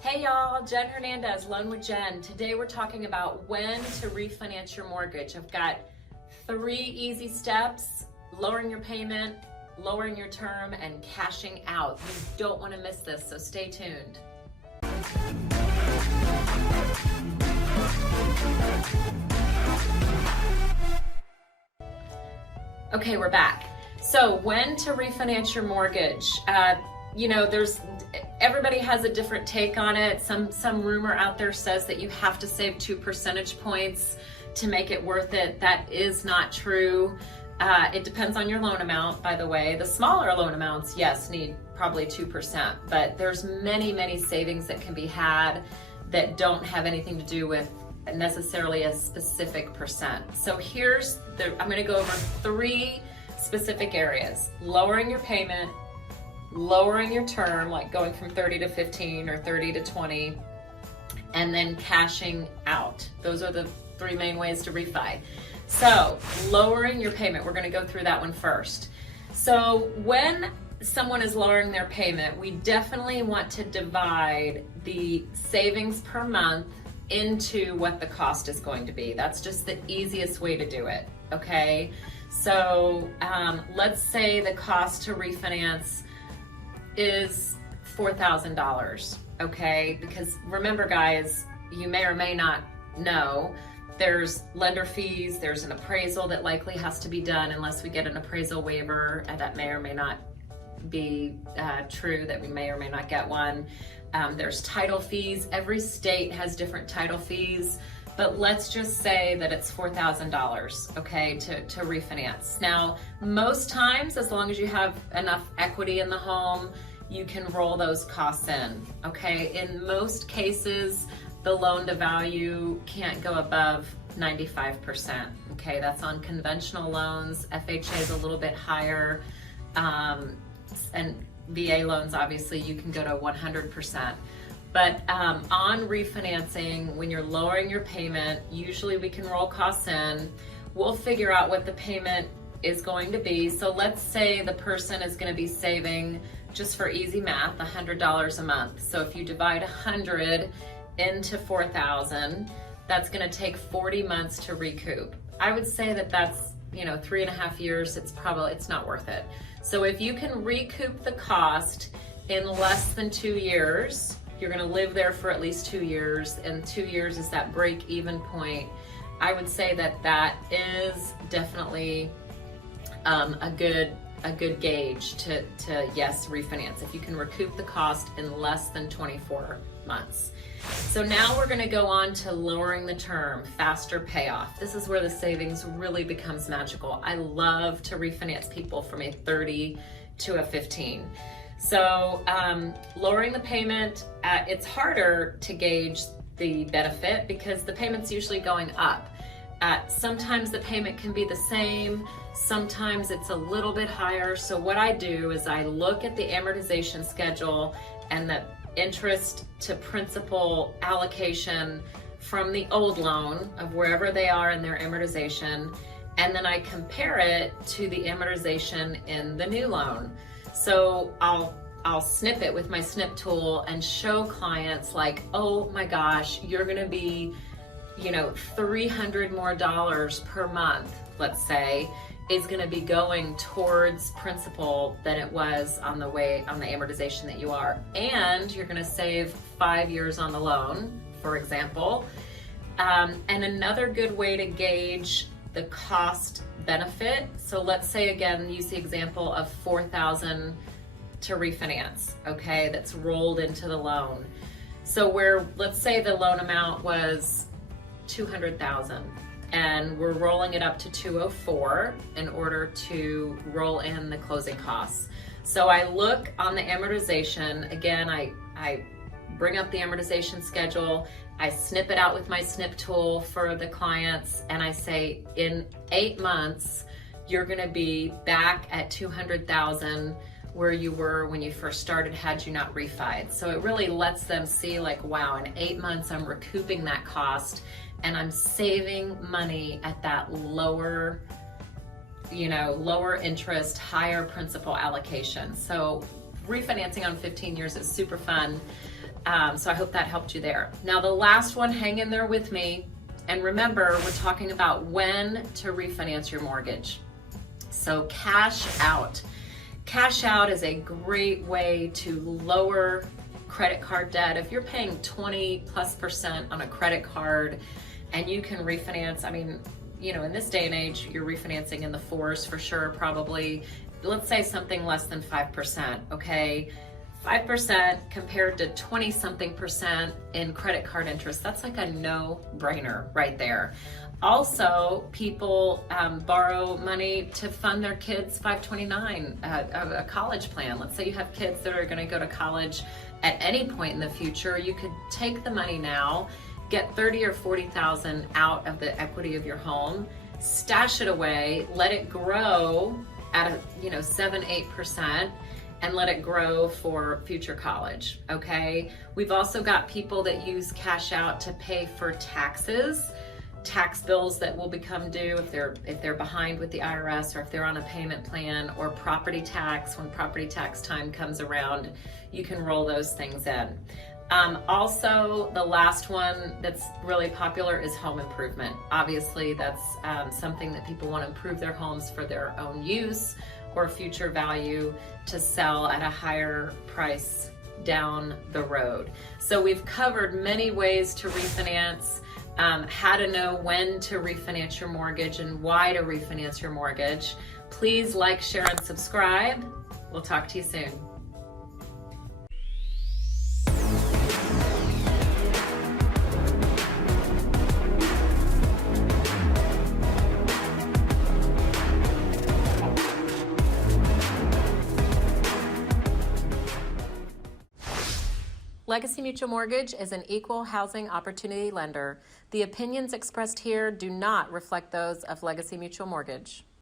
Hey y'all, Jen Hernandez, Loan with Jen. Today we're talking about when to refinance your mortgage. I've got 3 easy steps: lowering your payment, lowering your term, and cashing out. You don't want to miss this, so stay tuned. Okay, we're back. So when to refinance your mortgage? Everybody has a different take on it. Some rumor out there says that you have to save 2 percentage points to make it worth it. That is not true. It depends on your loan amount, by the way. The smaller loan amounts, yes, need probably 2%, but there's many savings that can be had that don't have anything to do with necessarily a specific percent. So I'm gonna go over 3 specific areas: lowering your payment, lowering your term, like going from 30 to 15 or 30 to 20, and then cashing out. Those are the 3 main ways to refi. So lowering your payment, we're gonna go through that one first. So when someone is lowering their payment, we definitely want to divide the savings per month into what the cost is going to be. That's just the easiest way to do it, okay? So let's say the cost to refinance is $4,000, okay? Because remember guys, you may or may not know, there's lender fees, there's an appraisal that likely has to be done unless we get an appraisal waiver, and that may or may not be true, that we may or may not get one. There's title fees. Every state has different title fees, but let's just say that it's $4,000, okay, to refinance. Now, most times, as long as you have enough equity in the home, you can roll those costs in, okay? In most cases, the loan to value can't go above 95%, okay? That's on conventional loans. FHA is a little bit higher, and VA loans, obviously, you can go to 100%. But on refinancing, when you're lowering your payment, usually we can roll costs in. We'll figure out what the payment is going to be. So let's say the person is going to be saving, just for easy math, $100 a month. So if you divide 100 into 4,000, that's going to take 40 months to recoup. I would say that that's 3.5 years. It's not worth it. So if you can recoup the cost in less than 2 years, you're going to live there for at least 2 years, and 2 years is that break-even point. I would say that is definitely a good gauge to yes, refinance, if you can recoup the cost in less than 24 months. So now we're going to go on to lowering the term, faster payoff. This is where the savings really becomes magical. I love to refinance people from a 30 to a 15. So lowering the payment, it's harder to gauge the benefit because the payment's usually going up. Sometimes the payment can be the same, sometimes it's a little bit higher. So what I do is I look at the amortization schedule and the interest to principal allocation from the old loan of wherever they are in their amortization, and then I compare it to the amortization in the new loan. So I'll snip it with my snip tool and show clients like, oh my gosh, you're gonna be $300 more per month, let's say, is going to be going towards principal than it was on the amortization that you are. And you're going to save 5 years on the loan, for example. And another good way to gauge the cost benefit. So let's say, again, use the example of $4,000 to refinance, okay, that's rolled into the loan. So let's say the loan amount was $200,000. And we're rolling it up to $204 in order to roll in the closing costs. So I look on the amortization. Again, I bring up the amortization schedule, I snip it out with my snip tool for the clients, and I say, in 8 months, you're gonna be back at $200,000 where you were when you first started had you not refied. So it really lets them see like, wow, in 8 months I'm recouping that cost and I'm saving money at that lower interest, higher principal allocation. So refinancing on 15 years is super fun. So I hope that helped you there. Now the last one, hang in there with me. And remember, we're talking about when to refinance your mortgage. So cash out. Cash out is a great way to lower credit card debt. If you're paying 20+% on a credit card and you can refinance, I mean, you know, in this day and age, you're refinancing in the 4s for sure, probably. Let's say something less than 5%, okay? 5% compared to 20-something% in credit card interest, that's like a no-brainer right there. Also, people borrow money to fund their kids' 529, a college plan. Let's say you have kids that are gonna go to college at any point in the future. You could take the money now, get $30,000 or $40,000 out of the equity of your home, stash it away, let it grow at a 7-8%, and let it grow for future college, okay? We've also got people that use cash out to pay for taxes, tax bills that will become due if they're behind with the IRS, or if they're on a payment plan, or property tax. When property tax time comes around, you can roll those things in. Also, the last one that's really popular is home improvement. Obviously, that's something that people want to improve their homes for their own use or future value to sell at a higher price down the road. So we've covered many ways to refinance, how to know when to refinance your mortgage and why to refinance your mortgage. Please like, share, and subscribe. We'll talk to you soon. Legacy Mutual Mortgage is an equal housing opportunity lender. The opinions expressed here do not reflect those of Legacy Mutual Mortgage.